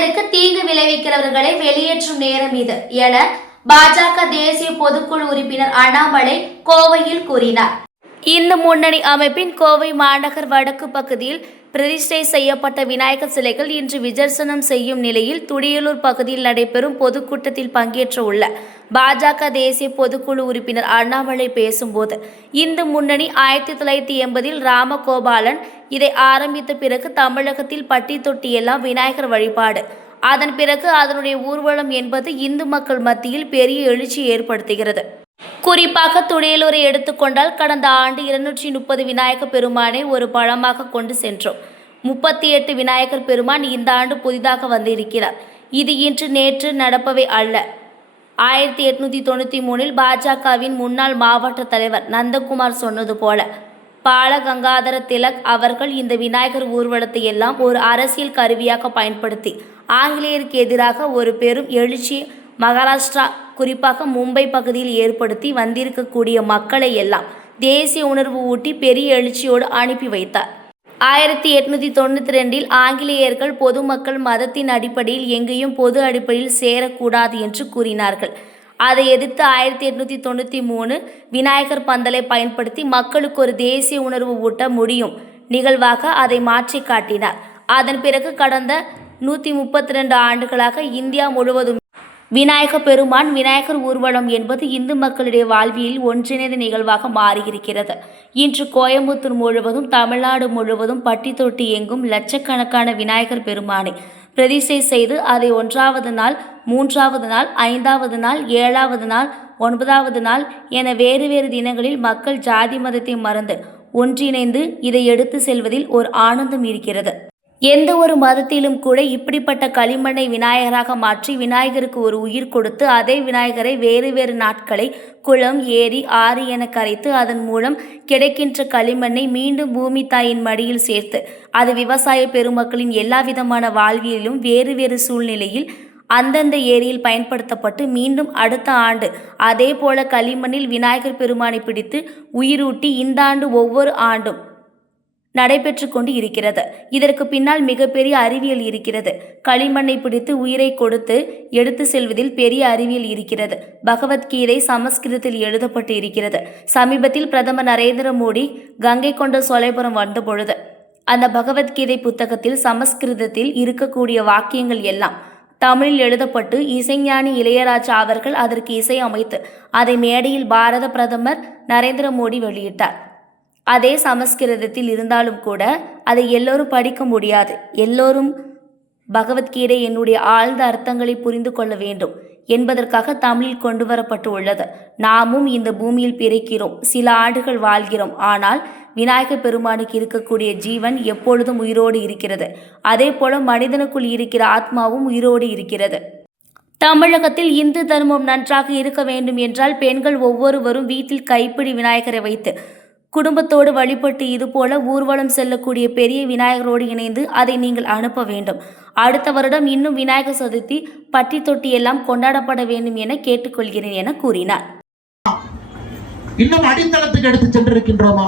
விநாயகருக்கு தீங்கு விளைவிக்கிறவர்களை வெளியேற்றும் நேரம் இது என பாஜக தேசிய பொதுக்குழு உறுப்பினர் அண்ணாமலை கோவையில் கூறினார். இந்து முன்னணி அமைப்பின் கோவை மாநகர் வடக்கு பகுதியில் பிரதிஷ்டை செய்யப்பட்ட விநாயகர் சிலைகள் இன்று விஜர்சனம் செய்யும் நிலையில் துடியலூர் பகுதியில் நடைபெறும் பொதுக்கூட்டத்தில் பங்கேற்ற உள்ள பாஜக தேசிய பொதுக்குழு உறுப்பினர் அண்ணாமலை பேசும்போது இந்து முன்னணி ஆயிரத்தி தொள்ளாயிரத்தி எண்பதில் ராமகோபாலன் இதை ஆரம்பித்த பிறகு தமிழகத்தில் பட்டி தொட்டியெல்லாம் விநாயகர் வழிபாடு. அதன் பிறகு அதனுடைய ஊர்வலம் என்பது இந்து மக்கள் மத்தியில் பெரிய எழுச்சி ஏற்படுத்துகிறது. குறிப்பாக துடையலூரை எடுத்துக்கொண்டால் கடந்த ஆண்டு இருநூற்றி முப்பது விநாயகர் பெருமானை ஒரு பழமாக கொண்டு சென்றோம். முப்பத்தி எட்டு விநாயகர் பெருமான் இந்த ஆண்டு புதிதாக வந்திருக்கிறார். இது இன்று நேற்று நடப்பவை அல்ல. ஆயிரத்தி எட்நூத்தி தொண்ணூற்றி மூணில் பாஜகவின் முன்னாள் மாவட்ட தலைவர் நந்தகுமார் சொன்னது போல பாலகங்காதர திலக் அவர்கள் இந்த விநாயகர் ஊர்வலத்தை எல்லாம் ஒரு அரசியல் கருவியாக பயன்படுத்தி ஆங்கிலேயருக்கு எதிராக ஒரு பெரும் எழுச்சி மகாராஷ்டிரா குறிப்பாக மும்பை பகுதியில் ஏற்படுத்தி வந்திருக்கக்கூடிய மக்களை எல்லாம் தேசிய உணர்வு ஊட்டி பெரிய எழுச்சியோடு அனுப்பி வைத்தார். ஆயிரத்தி எட்நூத்தி தொண்ணூற்றி ரெண்டில் ஆங்கிலேயர்கள் பொதுமக்கள் மதத்தின் அடிப்படையில் எங்கேயும் பொது அடிப்படையில் சேரக்கூடாது என்று கூறினார்கள். அதை எதிர்த்து ஆயிரத்தி எட்நூத்தி தொண்ணூற்றி மூணு விநாயகர் பந்தலை பயன்படுத்தி மக்களுக்கு ஒரு தேசிய உணர்வு ஊட்ட முடியும். நிகழ்வாக அதை மாற்றி காட்டினார் அதன் பிறகு கடந்த நூற்றி முப்பத்தி ரெண்டு ஆண்டுகளாக இந்தியா முழுவதும் விநாயக பெருமான் விநாயகர் ஊர்வலம் என்பது இந்து மக்களுடைய வாழ்வியல் ஒன்றிணைந்த நிகழ்வாக மாறியிருக்கிறது. இன்று கோயம்புத்தூர் முழுவதும் தமிழ்நாடு முழுவதும் பட்டி தொட்டி எங்கும் லட்சக்கணக்கான விநாயகர் பெருமானை பிரதிஷ்டை செய்து அதை ஒன்றாவது நாள் மூன்றாவது நாள் ஐந்தாவது நாள் ஏழாவது நாள் ஒன்பதாவது நாள் என வேறு வேறு தினங்களில் மக்கள் ஜாதி மதத்தை மறந்து ஒன்றிணைந்து இதை எடுத்து செல்வதில் ஒரு ஆனந்தம் இருக்கிறது. எந்த ஒரு மதத்திலும் கூட இப்படிப்பட்ட களிமண்ணை விநாயகராக மாற்றி விநாயகருக்கு ஒரு உயிர் கொடுத்து அதே விநாயகரை வேறு வேறு நாட்களை குளம் ஏரி ஆறு என கரைத்து அதன் மூலம் கிடைக்கின்ற களிமண்ணை மீண்டும் பூமி தாயின் மடியில் சேர்த்து அது விவசாய பெருமக்களின் எல்லா விதமான வாழ்வியலிலும் வேறு வேறு சூழ்நிலையில் அந்தந்த ஏரியில் பயன்படுத்தப்பட்டு மீண்டும் அடுத்த ஆண்டு அதே போல களிமண்ணில் விநாயகர் பெருமானை பிடித்து உயிரூட்டி இந்த ஆண்டு ஒவ்வொரு ஆண்டும் நடைபெற்று கொண்டு இருக்கிறது. இதற்கு பின்னால் மிகப்பெரிய அறிவியல் இருக்கிறது. களிமண்ணை பிடித்து உயிரை கொடுத்து எடுத்து செல்வதில் பெரிய அறிவியல் இருக்கிறது. பகவத்கீதை சமஸ்கிருதத்தில் எழுதப்பட்டு இருக்கிறது. சமீபத்தில் பிரதமர் நரேந்திர மோடி கங்கை கொண்ட சோலைபுரம் வந்த பொழுது அந்த பகவத்கீதை புத்தகத்தில் சமஸ்கிருதத்தில் இருக்கக்கூடிய வாக்கியங்கள் எல்லாம் தமிழில் எழுதப்பட்டு இசைஞானி இளையராஜா அவர்கள் அதற்கு இசை அமைத்து அதை மேடையில் பாரத பிரதமர் நரேந்திர மோடி வெளியிட்டார். அதே சமஸ்கிருதத்தில் இருந்தாலும் கூட அதை எல்லோரும் படிக்க முடியாது. எல்லோரும் பகவத்கீதை என்னுடைய ஆழ்ந்த அர்த்தங்களை புரிந்து கொள்ள வேண்டும் என்பதற்காக தமிழில் கொண்டு வரப்பட்டு உள்ளது. நாமும் இந்த பூமியில் பிறக்கிறோம். சில ஆண்டுகள் வாழ்கிறோம். ஆனால் விநாயகர் பெருமானுக்கு இருக்கக்கூடிய ஜீவன் எப்பொழுதும் உயிரோடு இருக்கிறது. அதே போல மனிதனுக்குள் இருக்கிற ஆத்மாவும் உயிரோடு இருக்கிறது. தமிழகத்தில் இந்து தர்மம் நன்றாக இருக்க வேண்டும் என்றால் பெண்கள் ஒவ்வொருவரும் வீட்டில் கைப்பிடி விநாயகரை வைத்து குடும்பத்தோடு வழிபட்டு இதுபோல ஊர்வலம் செல்லக்கூடிய பெரிய விநாயகரோடு இணைந்து அதை நீங்கள் அனுப்ப வேண்டும். அடுத்த வருடம் இன்னும் விநாயகர் சதுர்த்தி பட்டி தொட்டி எல்லாம் கொண்டாடப்பட வேண்டும் என கேட்டுக்கொள்கிறேன் என கூறினார். இன்னும் அடித்தளத்துக்கு எடுத்து சென்றிருக்கின்றோமா?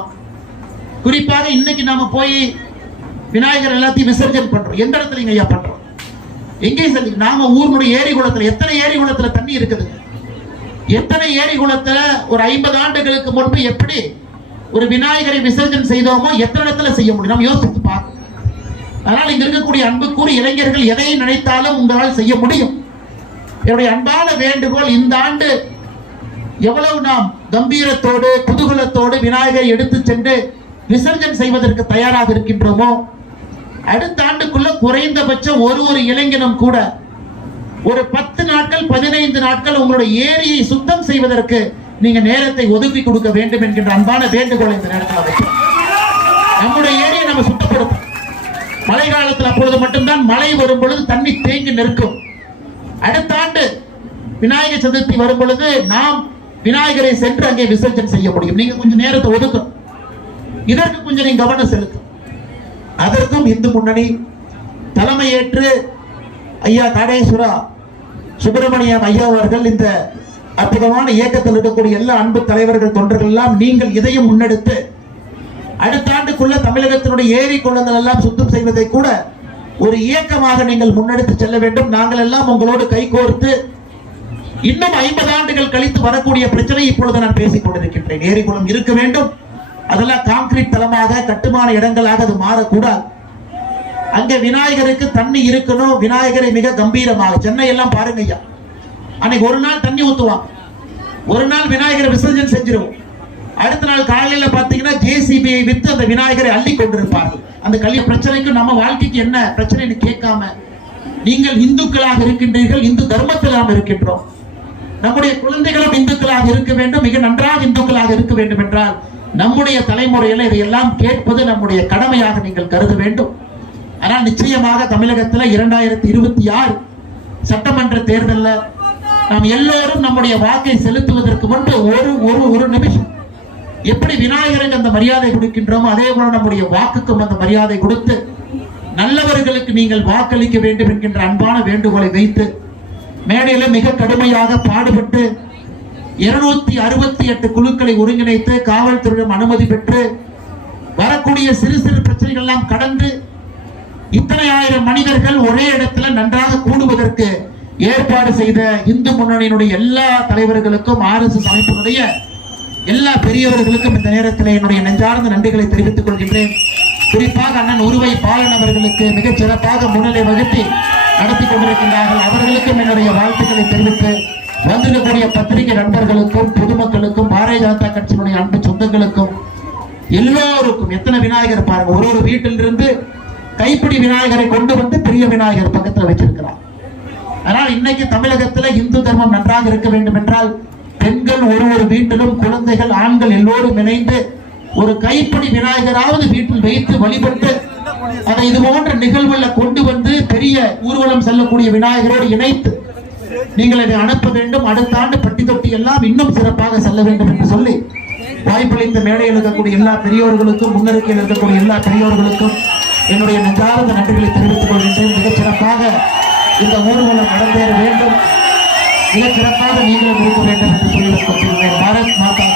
குறிப்பாக இன்னைக்கு நாம போய் விநாயகர் எல்லாத்தையும் விசர்ஜன் பண்றோம். எந்த இடத்துல ஐயா பண்றோம்? எங்கே சொல்லி நாம ஊருடைய ஏரி குளத்துல எத்தனை ஏரி குளத்துல தண்ணி இருக்குது? எத்தனை ஏரி குளத்துல ஒரு ஐம்பது ஆண்டுகளுக்கு முன்பு எப்படி ஒரு விநாயகரை விசர்ஜன் செய்தோமோ எத்தனை இடத்துல செய்ய முடியும்? நம்ம யோசித்து பார்க்கணும் அதனால் இங்க இருக்கக்கூடிய அன்புக்குரிய இளைஞர்கள் எதை நினைத்தாலும் உங்களால் செய்ய முடியும். என்னுடைய அன்பான வேண்டுகோள் இந்த ஆண்டு எவ்வளவு நாம் கம்பீரத்தோடு குதூகலத்தோடு விநாயகரை எடுத்து சென்று விசர்ஜன் செய்வதற்கு தயாராக இருக்கின்றோமோ? அடுத்த ஆண்டுக்குள்ள குறைந்தபட்சம் ஒரு ஒரு இளைஞனும் கூட ஒரு பத்து நாட்கள் பதினைந்து நாட்கள் உங்களுடைய ஏரியை சுத்தம் செய்வதற்கு நீங்க நேரத்தை ஒதுக்கி கொடுக்க வேண்டும் என்கின்ற அன்பான வேண்டுகோளை இந்த நேரத்தில் வைக்கிறோம். நம்முடைய ஏரியை நம்ம சுத்தப்படுத்தும் மழை காலத்தில் அப்பொழுது மட்டும்தான் மழை வரும் பொழுது தண்ணி தேங்கி நிற்கும். அடுத்த ஆண்டு விநாயகர் சதுர்த்தி வரும் பொழுது நாம் விநாயகரை சென்று அங்கே விசர்ஜன் செய்ய முடியும். நீங்க கொஞ்சம் நேரத்தை ஒதுக்கணும். இதற்கு கொஞ்சம் நீங்க கவனம் செலுத்தும் அதற்கும் இந்து முன்னணி தலைமையேற்று ஐயா காடேஸ்வரா சுப்பிரமணியம் ஐயா அவர்கள் இந்த அற்புதமான இயக்கத்தில் இருக்கக்கூடிய எல்லா அன்பு தலைவர்கள் தொண்டர்கள் எல்லாம் நீங்கள் இதையும் முன்னெடுத்து அடுத்த ஆண்டுக்குள்ள தமிழகத்தினுடைய ஏரி குளங்கள் எல்லாம் சுத்தம் செய்வதை கூட ஒரு இயக்கமாக நீங்கள் முன்னெடுத்து செல்ல வேண்டும். நாங்கள் எல்லாம் உங்களோடு கைகோர்த்து இன்னும் ஐம்பது ஆண்டுகள் கழித்து வரக்கூடிய பிரச்சனை இப்பொழுது நான் பேசிக் கொண்டிருக்கின்றேன். ஏரிகுளம் இருக்க வேண்டும். அதெல்லாம் கான்கிரீட் தளமாக கட்டுமான இடங்களாக அது மாறக்கூடாது. அங்கே விநாயகருக்கு தண்ணி இருக்கணும். விநாயகரை மிக கம்பீரமாக சென்னை எல்லாம் பாருங்க ஐயா. அன்னைக்கு ஒரு நாள் தண்ணி ஊற்றுவான் ஒரு நாள் விநாயகரை விசர்ஜன் செஞ்சிருவோம். அடுத்த நாள் காலையில பாத்தீங்கன்னா ஜேசிபியை வித்து அந்த விநாயகரை அள்ளி கொண்டிருப்பார்கள். அந்த கல்வி பிரச்சனைக்கும் நம்ம வாழ்க்கைக்கு என்ன பிரச்சனைன்னு கேட்காம நீங்கள் இந்துக்களாக இருக்கின்றீர்கள் இந்து தர்மத்தில் நாம் இருக்கின்றோம். நம்முடைய குழந்தைகளும் இந்துக்களாக இருக்க வேண்டும் மிக நன்றாக இந்துக்களாக இருக்க வேண்டும் என்றால் நம்முடைய தலைமுறையில இதையெல்லாம் கேட்பது நம்முடைய கடமையாக நீங்கள் கருத வேண்டும். ஆனால் நிச்சயமாக தமிழகத்தில் இரண்டாயிரத்தி இருபத்தி ஆறு சட்டமன்ற தேர்தலில் நாம் எல்லோரும் நம்முடைய வாக்கை செலுத்துவதற்கு முன்பு ஒரு ஒரு ஒரு நிமிஷம். எப்படி விநாயகருக்கு அந்த மரியாதை கொடுக்கின்றோமோ அதே போல நம்முடைய வாக்குக்கும் அந்த மரியாதை கொடுத்து நல்லவர்களுக்கு நீங்கள் வாக்களிக்க வேண்டும் என்கின்ற அன்பான வேண்டுகோளை வைத்து மேடையில மிக கடுமையாக பாடுபட்டு இருநூத்தி அறுபத்தி எட்டு குழுக்களை ஒருங்கிணைத்து காவல்துறையிடம் அனுமதி பெற்று வரக்கூடிய சிறு சிறு பிரச்சனைகள் எல்லாம் கடந்து இத்தனை ஆயிரம் மனிதர்கள் ஒரே இடத்துல நன்றாக கூடுவதற்கு ஏற்பாடு செய்த இந்து முன்னணியினுடைய எல்லா தலைவர்களுக்கும் ஆர்எஸ்எஸ் அமைப்பினுடைய எல்லா பெரியவர்களுக்கும் இந்த நேரத்தில் என்னுடைய நெஞ்சார்ந்த நன்றிகளை தெரிவித்துக் கொள்கின்றேன். குறிப்பாக அண்ணன் உருவை பாலன் அவர்களுக்கு மிகச் சிறப்பாக முன்னிலை வகுத்து நடத்தி கொண்டிருக்கின்றார்கள். அவர்களுக்கும் என்னுடைய வாழ்த்துக்களை தெரிவித்து வந்திருக்கக்கூடிய பத்திரிகை நண்பர்களுக்கும் பொதுமக்களுக்கும் பாரதிய ஜனதா கட்சியினுடைய அன்பு சொந்தங்களுக்கும் எல்லோருக்கும் எத்தனை விநாயகர் பாருங்க ஒரு ஒரு வீட்டிலிருந்து கைப்பிடி விநாயகரை கொண்டு வந்து பெரிய விநாயகர் பக்கத்தில் வச்சிருக்கிறார். ஆனால் இன்னைக்கு தமிழகத்துல இந்து தர்மம் நன்றாக இருக்க வேண்டும் என்றால் பெண்கள் ஒரு ஒரு வீட்டிலும் குழந்தைகள் ஆண்கள் எல்லோரும் இணைந்து ஒரு கைப்பிடி விநாயகராவது வீட்டில் வைத்து வழிபட்டு அதை இது போன்ற நிகழ்வுல கொண்டு வந்து பெரிய ஊர்வலம் செல்லக்கூடிய விநாயகரோடு இணைத்து நீங்கள் இதை அனுப்ப வேண்டும். அடுத்த ஆண்டு பட்டி தொட்டி எல்லாம் இன்னும் சிறப்பாக செல்ல வேண்டும் என்று சொல்லி வாய்ப்பளித்த மேடையில் இருக்கக்கூடிய எல்லா பெரியோர்களுக்கும் முன்னறிக்கையில் இருக்கக்கூடிய எல்லா பெரியோர்களுக்கும் என்னுடைய நெஞ்சார்ந்த நன்றிகளை தெரிவித்துக் கொள்கின்றேன். மிகச் சிறப்பாக இந்த ஊர்வலம் நடந்தேற வேண்டும். மிக சிறப்பாக நீங்கள் இருக்க வேண்டும் என்று சொல்லி பாரத் மாதா